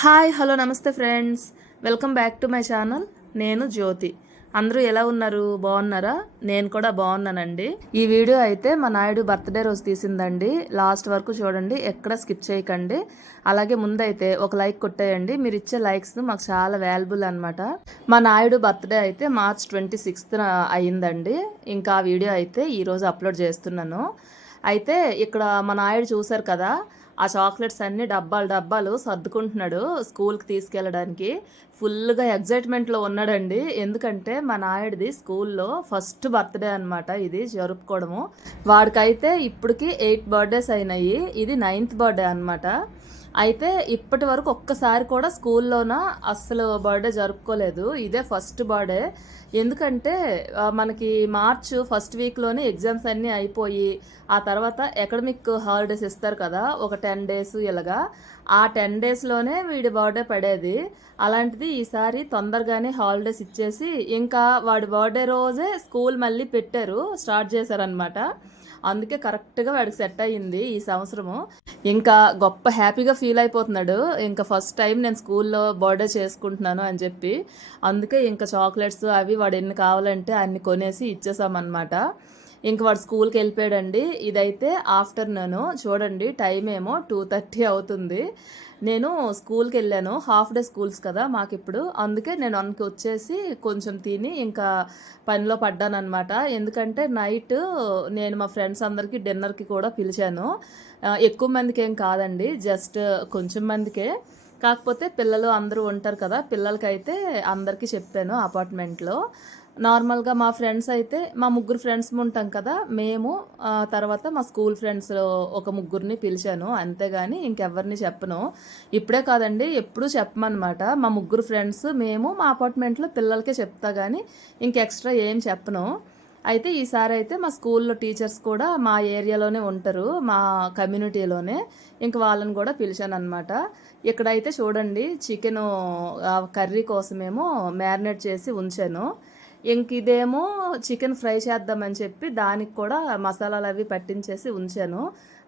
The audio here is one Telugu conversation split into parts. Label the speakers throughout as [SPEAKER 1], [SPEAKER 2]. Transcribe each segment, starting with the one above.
[SPEAKER 1] హాయ్ హలో నమస్తే friends. Welcome back to my channel. నేను జ్యోతి. అందరూ ఎలా ఉన్నారు? బాగున్నారా? నేను కూడా బాగున్నానండి. ఈ వీడియో అయితే మా నాయుడు బర్త్డే రోజు తీసిందండి. లాస్ట్ వరకు చూడండి ఎక్కడ స్కిప్ చేయకండి. అలాగే ముందైతే ఒక లైక్ కొట్టేయండి. మీరు ఇచ్చే లైక్స్ మాకు చాలా వాల్యుబుల్ అనమాట మా నాయుడు బర్త్డే అయితే మార్చ్ ట్వంటీ సిక్స్త్ అయ్యిందండి. ఇంకా ఆ వీడియో అయితే ఈరోజు అప్లోడ్ చేస్తున్నాను. అయితే ఇక్కడ మా నాయుడు చూశారు కదా ఆ చాక్లెట్స్ అన్ని డబ్బాలు డబ్బాలు సర్దుకుంటున్నాడు స్కూల్కి తీసుకెళ్ళడానికి. ఫుల్గా ఎగ్జైట్మెంట్లో ఉన్నాడండి. ఎందుకంటే మా నాయుడిది స్కూల్లో ఫస్ట్ బర్త్డే అనమాట ఇది జరుపుకోవడము. వాడికైతే ఇప్పటికి ఎయిట్ బర్త్డేస్ అయినాయి. ఇది నైన్త్ బర్త్డే అనమాట అయితే ఇప్పటి వరకు ఒక్కసారి కూడా స్కూల్లోన అస్సలు బర్త్డే జరుపుకోలేదు. ఇదే ఫస్ట్ బర్త్డే. ఎందుకంటే మనకి మార్చ్ ఫస్ట్ వీక్లోనే ఎగ్జామ్స్ అన్నీ అయిపోయి ఆ తర్వాత అకాడమిక్ హాలిడేస్ ఇస్తారు కదా ఒక టెన్ డేస్ ఇలాగా. ఆ టెన్ డేస్లోనే వీడి బర్త్డే పడేది. అలాంటిది ఈసారి తొందరగానే హాలిడేస్ ఇచ్చేసి ఇంకా వాడి బర్త్డే రోజే స్కూల్ మళ్ళీ పెట్టారు స్టార్ట్ చేశారనమాట అందుకే కరెక్ట్గా వాడికి సెట్ అయ్యింది ఈ సంవత్సరము. ఇంకా గొప్ప హ్యాపీగా ఫీల్ అయిపోతున్నాడు. ఇంకా ఫస్ట్ టైం నేను స్కూల్లో బర్త్డే చేసుకుంటున్నాను అని చెప్పి. అందుకే ఇంకా చాక్లెట్స్ అవి వాడు ఎన్ని కావాలంటే అన్ని కొనేసి ఇచ్చేసామన్నమాట. ఇంక వాడు స్కూల్కి వెళ్ళిపోయాడండి ఇదైతే ఆఫ్టర్నూన్. చూడండి టైం ఏమో టూ థర్టీ అవుతుంది. నేను స్కూల్కి వెళ్ళాను హాఫ్ డే స్కూల్స్ కదా మాకు ఇప్పుడు అందుకే నేను వన్కి వచ్చేసి కొంచెం తిని ఇంకా పనిలో పడ్డాను అనమాట ఎందుకంటే నైట్ నేను మా ఫ్రెండ్స్ అందరికీ డిన్నర్కి కూడా పిలిచాను. ఎక్కువ మందికి ఏం కాదండి. జస్ట్ కొంచెం మందికే. కాకపోతే పిల్లలు అందరూ ఉంటారు కదా. పిల్లలకైతే అందరికీ చెప్పాను అపార్ట్మెంట్లో. నార్మల్గా మా ఫ్రెండ్స్ అయితే మా ముగ్గురు ఫ్రెండ్స్ ఉంటాం కదా మేము తర్వాత మా స్కూల్ ఫ్రెండ్స్ ఒక ముగ్గురిని పిలిచాను. అంతేగాని ఇంకెవరిని చెప్పను. ఇప్పుడే కాదండి ఎప్పుడూ చెప్పమన్నమాట. మా ముగ్గురు ఫ్రెండ్స్ మేము మా అపార్ట్మెంట్లో పిల్లలకే చెప్తా కానీ ఇంక ఎక్స్ట్రా ఏం చెప్పను. అయితే ఈసారి అయితే మా స్కూల్లో టీచర్స్ కూడా మా ఏరియాలోనే ఉంటారు మా కమ్యూనిటీలోనే. ఇంక వాళ్ళని కూడా పిలిచాను అనమాట ఇక్కడైతే చూడండి చికెన్ కర్రీ కోసమేమో మ్యారినేట్ చేసి ఉంచాను. ఇంక ఇదేమో చికెన్ ఫ్రై చేద్దామని చెప్పి దానికి కూడా మసాలాలు అవి పట్టించేసి ఉంచాను.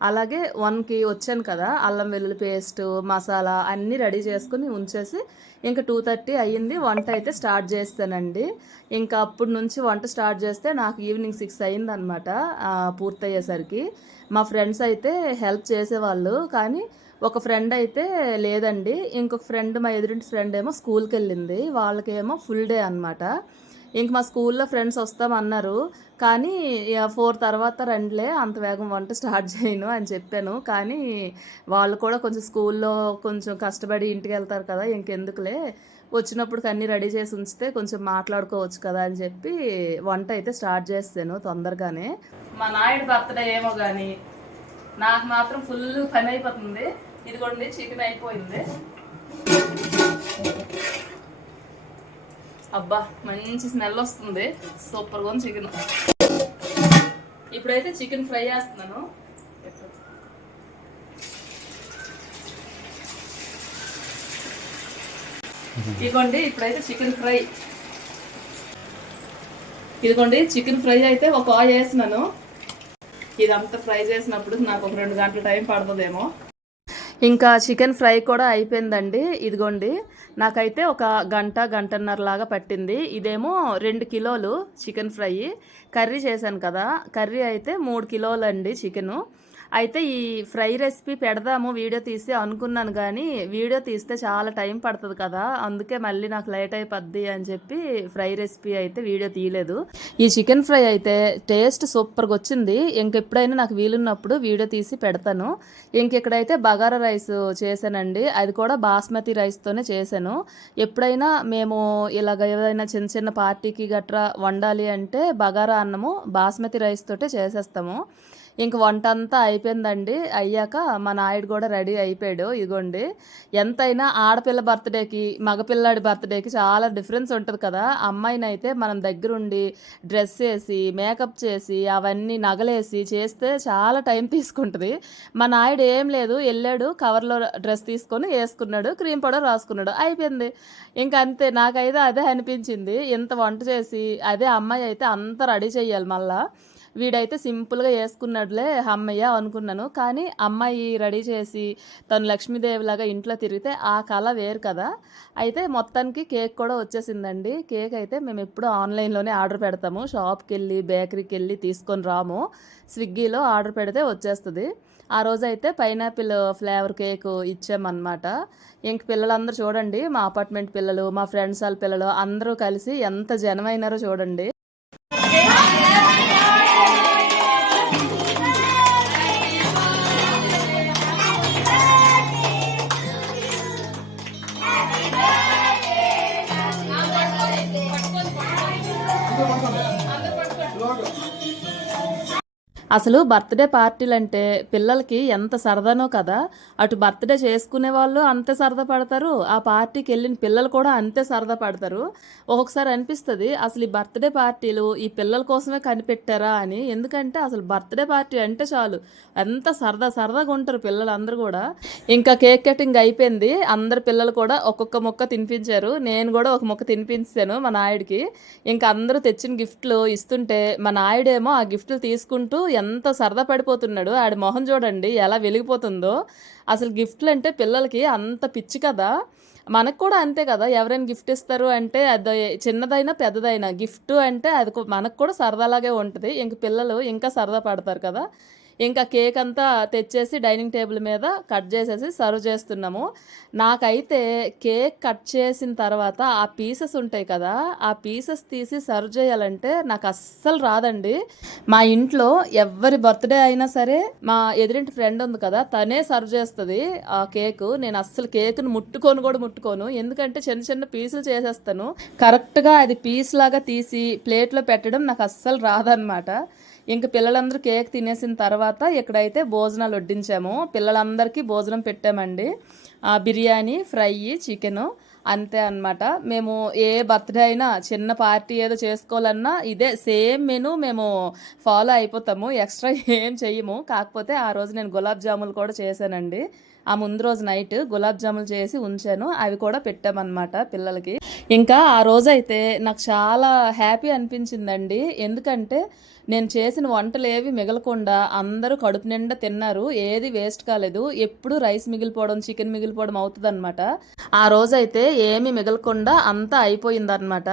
[SPEAKER 1] అలాగే వన్కి వచ్చాను కదా అల్లం వెల్లుల్లి పేస్ట్ మసాలా అన్నీ రెడీ చేసుకుని ఉంచేసి ఇంకా టూ థర్టీ అయ్యింది. వంట అయితే స్టార్ట్ చేస్తానండి. ఇంకా అప్పటి నుంచి వంట స్టార్ట్ చేస్తే నాకు ఈవినింగ్ సిక్స్ అయిందనమాట పూర్తయ్యేసరికి. మా ఫ్రెండ్స్ అయితే హెల్ప్ చేసేవాళ్ళు కానీ ఒక ఫ్రెండ్ అయితే లేదండి. ఇంకొక ఫ్రెండ్ మా ఎదురింటి ఫ్రెండ్ ఏమో స్కూల్కి వెళ్ళింది. వాళ్ళకేమో ఫుల్ డే అనమాట ఇంక మా స్కూల్లో ఫ్రెండ్స్ వస్తామన్నారు. కానీ ఫోర్ తర్వాత రండిలే అంత వేగం వంట స్టార్ట్ చేయను అని చెప్పాను. కానీ వాళ్ళు కూడా కొంచెం స్కూల్లో కొంచెం కష్టపడి ఇంటికి వెళ్తారు కదా ఇంకెందుకులే. వచ్చినప్పుడు అన్నీ రెడీ చేసి ఉంచితే కొంచెం మాట్లాడుకోవచ్చు కదా అని చెప్పి వంట అయితే స్టార్ట్ చేస్తాను తొందరగానే. మా నాయుడు బర్త్డే ఏమో కానీ నాకు మాత్రం ఫుల్ పని అయిపోతుంది. ఇదిగోండి చికెన్ అయిపోయింది. అబ్బా మంచి స్మెల్ వస్తుంది. సూపర్గా ఉంది చికెన్ ఇప్పుడైతే చికెన్ ఫ్రై చేస్తున్నాను. ఇదిగోండి ఇప్పుడైతే చికెన్ ఫ్రై ఇదిగోండి చికెన్ ఫ్రై అయితే ఒక ఆయిల్ వేసినాను ఇదంతా ఫ్రై చేసినప్పుడు నాకు ఒక రెండు గంటల టైం పడుతుందేమో. ఇంకా చికెన్ ఫ్రై కూడా అయిపోయిందండి. ఇదిగోండి నాకైతే ఒక గంట గంటన్నర లాగా పట్టింది. ఇదేమో రెండు కిలోలు చికెన్ ఫ్రై. కర్రీ చేశాను కదా కర్రీ అయితే మూడు కిలోలు అండి చికెను. అయితే ఈ ఫ్రై రెసిపీ పెడదాము వీడియో తీసి అనుకున్నాను కానీ వీడియో తీస్తే చాలా టైం పడుతుంది కదా అందుకే మళ్ళీ నాకు లేట్ అయిపోద్ది అని చెప్పి ఫ్రై రెసిపీ అయితే వీడియో తీయలేదు. ఈ చికెన్ ఫ్రై అయితే టేస్ట్ సూపర్గా వచ్చింది. ఇంకెప్పుడైనా నాకు వీలున్నప్పుడు వీడియో తీసి పెడతాను. ఇంకెక్కడైతే బగారా రైస్ చేశానండి. అది కూడా బాస్మతి రైస్తోనే చేశాను. ఎప్పుడైనా మేము ఇలాగ ఏదైనా చిన్న చిన్న పార్టీకి గట్రా వండాలి అంటే బగారా అన్నము బాస్మతి రైస్ తోటే చేసేస్తాము. ఇంక వంట అంతా అయిపోయిందండి. అయ్యాక మా నాయుడు కూడా రెడీ అయిపోయాడు. ఇదిగోండి ఎంతైనా ఆడపిల్ల బర్త్డేకి మగపిల్లాడి బర్త్డేకి చాలా డిఫరెన్స్ ఉంటుంది కదా. అమ్మాయిని అయితే మనం దగ్గరుండి డ్రెస్ వేసి మేకప్ చేసి అవన్నీ నగలేసి చేస్తే చాలా టైం తీసుకుంటుంది. మా నాయుడు ఏం లేదు వెళ్ళాడు కవర్లో డ్రెస్ తీసుకొని వేసుకున్నాడు క్రీమ్ పౌడర్ రాసుకున్నాడు అయిపోయింది. ఇంకా అంతే నాకైతే అదే అనిపించింది. ఇంత వంట చేసి అదే అమ్మాయి అయితే అంత రెడీ చేయాలి మళ్ళీ. వీడైతే సింపుల్గా వేసుకున్నాడులే అమ్మయ్య అనుకున్నాను. కానీ అమ్మాయి రెడీ చేసి తను లక్ష్మీదేవిలాగా ఇంట్లో తిరిగితే ఆ కళ వేరు కదా. అయితే మొత్తానికి కేక్ కూడా వచ్చేసిందండి. కేక్ అయితే మేము ఎప్పుడూ ఆన్లైన్లోనే ఆర్డర్ పెడతాము. షాప్కి వెళ్ళి బేకరీకి వెళ్ళి తీసుకొని రాము. స్విగ్గీలో ఆర్డర్ పెడితే వచ్చేస్తుంది. ఆ రోజైతే పైనాపిల్ ఫ్లేవర్ కేక్ ఇచ్చామన్నమాట. ఇంక పిల్లలందరూ చూడండి మా అపార్ట్మెంట్ పిల్లలు మా ఫ్రెండ్స్ వాళ్ళ పిల్లలు అందరూ కలిసి ఎంత జనమైనారో చూడండి. అసలు బర్త్డే పార్టీలు అంటే పిల్లలకి ఎంత సరదానో కదా. అటు బర్త్డే చేసుకునే వాళ్ళు అంతే సరదా పడతారు. ఆ పార్టీకి వెళ్ళిన పిల్లలు కూడా అంతే సరదా పడతారు. ఒక్కొక్కసారి అనిపిస్తుంది అసలు ఈ బర్త్డే పార్టీలు ఈ పిల్లల కోసమే కనిపెట్టారా అని. ఎందుకంటే అసలు బర్త్డే పార్టీ అంటే చాలు ఎంత సరదా సరదాగా ఉంటారు పిల్లలందరూ కూడా. ఇంకా కేక్ కటింగ్ అయిపోయింది. అందరు పిల్లలు కూడా ఒక్కొక్క మొక్క తినిపించారు. నేను కూడా ఒక మొక్క తినిపించాను మా నాయుడికి. ఇంకా అందరూ తెచ్చిన గిఫ్ట్లు ఇస్తుంటే మా నాయుడేమో ఆ గిఫ్ట్లు తీసుకుంటూ ఎంత సరదా పడిపోతున్నాడు ఆడి మొహం చూడండి ఎలా వెలిగిపోతుందో. అసలు గిఫ్ట్లు అంటే పిల్లలకి అంత పిచ్చి కదా. మనకు కూడా అంతే కదా ఎవరైనా గిఫ్ట్ ఇస్తారు అంటే అది చిన్నదైనా పెద్దదైనా గిఫ్ట్ అంటే అది మనకు కూడా సరదాలాగే ఉంటుంది. ఇంక పిల్లలు ఇంకా సరదా పడతారు కదా. ఇంకా కేక్ అంతా తెచ్చేసి డైనింగ్ టేబుల్ మీద కట్ చేసేసి సర్వ్ చేస్తున్నాము. నాకైతే కేక్ కట్ చేసిన తర్వాత ఆ పీసెస్ ఉంటాయి కదా ఆ పీసెస్ తీసి సర్వ్ చేయాలంటే నాకు అస్సలు రాదండి. మా ఇంట్లో ఎవరి బర్త్డే అయినా సరే మా ఎదురింటి ఫ్రెండ్ ఉంది కదా తనే సర్వ్ చేస్తుంది ఆ కేక్. నేను అస్సలు కేక్ను ముట్టుకొని కూడా ముట్టుకోను. ఎందుకంటే చిన్న చిన్న పీసులు చేసేస్తాను. కరెక్ట్గా అది పీస్ లాగా తీసి ప్లేట్లో పెట్టడం నాకు అస్సలు రాదనమాట ఇంక పిల్లలందరూ కేక్ తినేసిన తర్వాత ఇక్కడైతే భోజనాలు వడ్డించాము పిల్లలందరికీ భోజనం పెట్టామండి. బిర్యానీ ఫ్రై చికెను అంతే అన్నమాట. మేము ఏ బర్త్డే అయినా చిన్న పార్టీ ఏదో చేసుకోవాలన్నా ఇదే సేమ్ మెను మేము ఫాలో అయిపోతాము. ఎక్స్ట్రా ఏం చెయ్యము. కాకపోతే ఆ రోజు నేను గులాబ్ జాములు కూడా చేశానండి. ఆ ముందు రోజు నైట్ గులాబ్ జాములు చేసి ఉంచాను. అవి కూడా పెట్టామన్నమాట పిల్లలకి. ఇంకా ఆ రోజైతే నాకు చాలా హ్యాపీ అనిపించిందండి. ఎందుకంటే నేను చేసిన వంటలు ఏవి మిగలకుండా అందరూ కడుపు నిండా తిన్నారు. ఏది వేస్ట్ కాలేదు. ఎప్పుడు రైస్ మిగిలిపోవడం చికెన్ మిగిలిపోవడం అవుతుందన్నమాట. ఆ రోజైతే ఏమీ మిగలకుండా అంతా అయిపోయిందన్నమాట.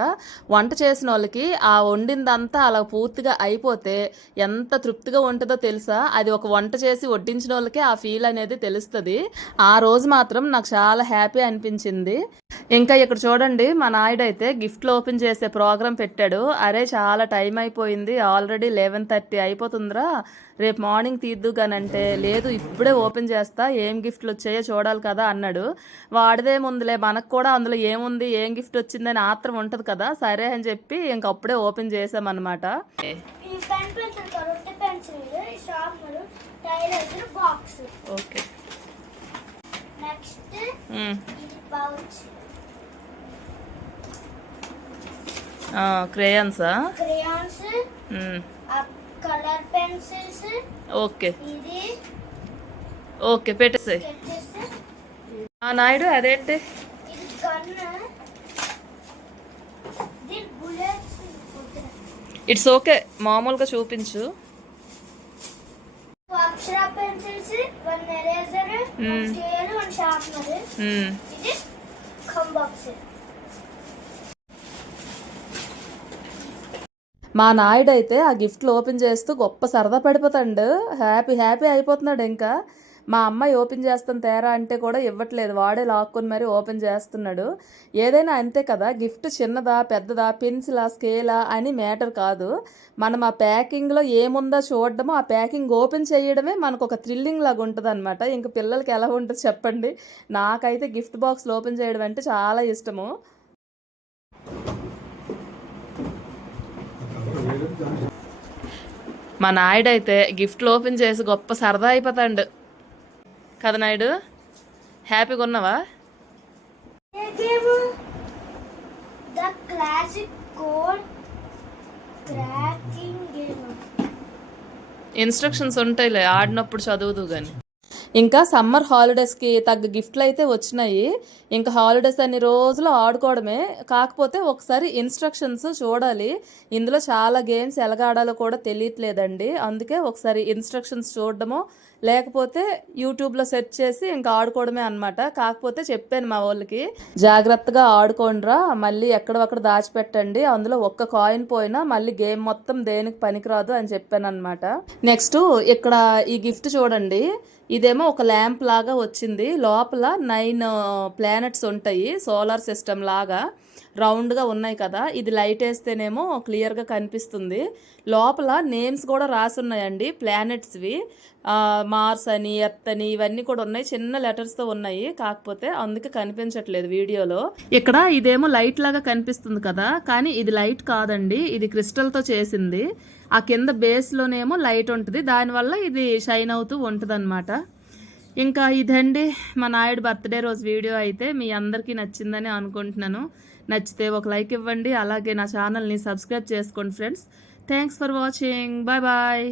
[SPEAKER 1] వంట చేసిన వాళ్ళకి ఆ వండిందంతా అలా పూర్తిగా అయిపోతే ఎంత తృప్తిగా ఉంటుందో తెలుసా? అది ఒక వంట చేసి వడ్డించిన వాళ్ళకి ఆ ఫీల్ అనేది తెలుస్తుంది. ఆ రోజు మాత్రం నాకు చాలా హ్యాపీ అనిపించింది. ఇంకా ఇక్కడ చూడండి మా నాయుడైతే గిఫ్ట్లు ఓపెన్ చేసే ప్రోగ్రాం పెట్టాడు. అరే చాలా టైం అయిపోయింది. ఆల్రెడీ లెవెన్ థర్టీ అయిపోతుందిరా. రేపు మార్నింగ్ తీద్దు కానంటే లేదు ఇప్పుడే ఓపెన్ చేస్తా ఏం గిఫ్ట్లు వచ్చాయో చూడాలి కదా అన్నాడు. వాడిదే ముందులే మనకు కూడా అందులో ఏముంది ఏం గిఫ్ట్ వచ్చిందని ఆత్రం ఉంటుంది కదా. సరే అని చెప్పి ఇంక అప్పుడే ఓపెన్ చేసామన్నమాట. ఓకే.
[SPEAKER 2] నెక్స్ట్ ఇది పౌచ్.
[SPEAKER 1] క్రేయన్సా?
[SPEAKER 2] క్రేయాన్స్. Colour pencils
[SPEAKER 1] okay.
[SPEAKER 2] ఇది
[SPEAKER 1] ఓకే పెట్టేసాయి. ఆ నాయుడు అదేంటి?
[SPEAKER 2] ఇది గన్. ఇది బుల్లెట్స్
[SPEAKER 1] ఇట్స్ ఓకే మామూలుగా చూపించు.
[SPEAKER 2] అక్షర పెన్సిల్స్
[SPEAKER 1] మా నాయుడు అయితే ఆ గిఫ్ట్లు ఓపెన్ చేస్తూ గొప్ప సరదా పడిపోతాడు. హ్యాపీ హ్యాపీ అయిపోతున్నాడు ఇంకా. మా అమ్మాయి ఓపెన్ చేస్తాను తేరా అంటే కూడా ఇవ్వట్లేదు. వాడే లాక్కొని మరీ ఓపెన్ చేస్తున్నాడు. ఏదైనా అంతే కదా గిఫ్ట్ చిన్నదా పెద్దదా పెన్సిలా స్కేలా అని మ్యాటర్ కాదు. మనం ఆ ప్యాకింగ్లో ఏముందో చూడడము ఆ ప్యాకింగ్ ఓపెన్ చేయడమే మనకు ఒక థ్రిల్లింగ్ లాగా ఉంటుంది అనమాట ఇంక పిల్లలకి ఎలా ఉంటుంది చెప్పండి. నాకైతే గిఫ్ట్ బాక్స్లు ఓపెన్ చేయడం అంటే చాలా ఇష్టము. మా నాయుడు అయితే గిఫ్ట్లు ఓపెన్ చేసి గొప్ప సరదా అయిపోతాడు. కదా నాయుడు? హ్యాపీగా ఉన్నావా? ఇన్స్ట్రక్షన్స్ ఉంటాయిలే ఆడినప్పుడు చదువుదు కానీ ఇంకా సమ్మర్ హాలిడేస్కి తగ్గ గిఫ్ట్లు అయితే వచ్చినాయి. ఇంకా హాలిడేస్ అన్ని రోజులు ఆడుకోవడమే. కాకపోతే ఒకసారి ఇన్స్ట్రక్షన్స్ చూడాలి. ఇందులో చాలా గేమ్స్ ఎలాగ ఆడాలో కూడా తెలియట్లేదండి. అందుకే ఒకసారి ఇన్స్ట్రక్షన్స్ చూడడము. లేకపోతే యూట్యూబ్లో సెర్చ్ చేసి ఇంకా ఆడుకోవడమే అన్నమాట. కాకపోతే చెప్పాను మా వాళ్ళకి జాగ్రత్తగా ఆడుకోండిరా మళ్ళీ ఎక్కడొక్కడ దాచిపెట్టండి. అందులో ఒక్క కాయిన్ పోయినా మళ్ళీ గేమ్ మొత్తం దేనికి పనికిరాదు అని చెప్పాను అనమాట నెక్స్ట్ ఇక్కడ ఈ గిఫ్ట్ చూడండి. ఇదేమో ఒక ల్యాంప్ లాగా వచ్చింది. లోపల నైన్ ప్లానెట్స్ ఉంటాయి సోలార్ సిస్టమ్ లాగా. రౌండ్గా ఉన్నాయి కదా ఇది లైట్ వేస్తేనేమో క్లియర్గా కనిపిస్తుంది. లోపల నేమ్స్ కూడా రాసి ఉన్నాయండి ప్లానెట్స్వి మార్స్ అని ఎర్త్ అని ఇవన్నీ కూడా ఉన్నాయి. చిన్న లెటర్స్తో ఉన్నాయి కాకపోతే అందుకే కనిపించట్లేదు వీడియోలో. ఇక్కడ ఇదేమో లైట్ లాగా కనిపిస్తుంది కదా కానీ ఇది లైట్ కాదండి ఇది క్రిస్టల్తో చేసింది. ఆ కింద బేస్లోనేమో లైట్ ఉంటుంది దానివల్ల ఇది షైన్ అవుతూ ఉంటుంది ఇంకా ఇదండి మా నాయుడు బర్త్డే రోజు వీడియో అయితే మీ అందరికీ నచ్చిందని అనుకుంటున్నాను. నచ్చితే ఒక లైక్ ఇవ్వండి. అలాగే నా ఛానల్ని సబ్స్క్రైబ్ చేసుకోండి friends. Thanks for watching bye bye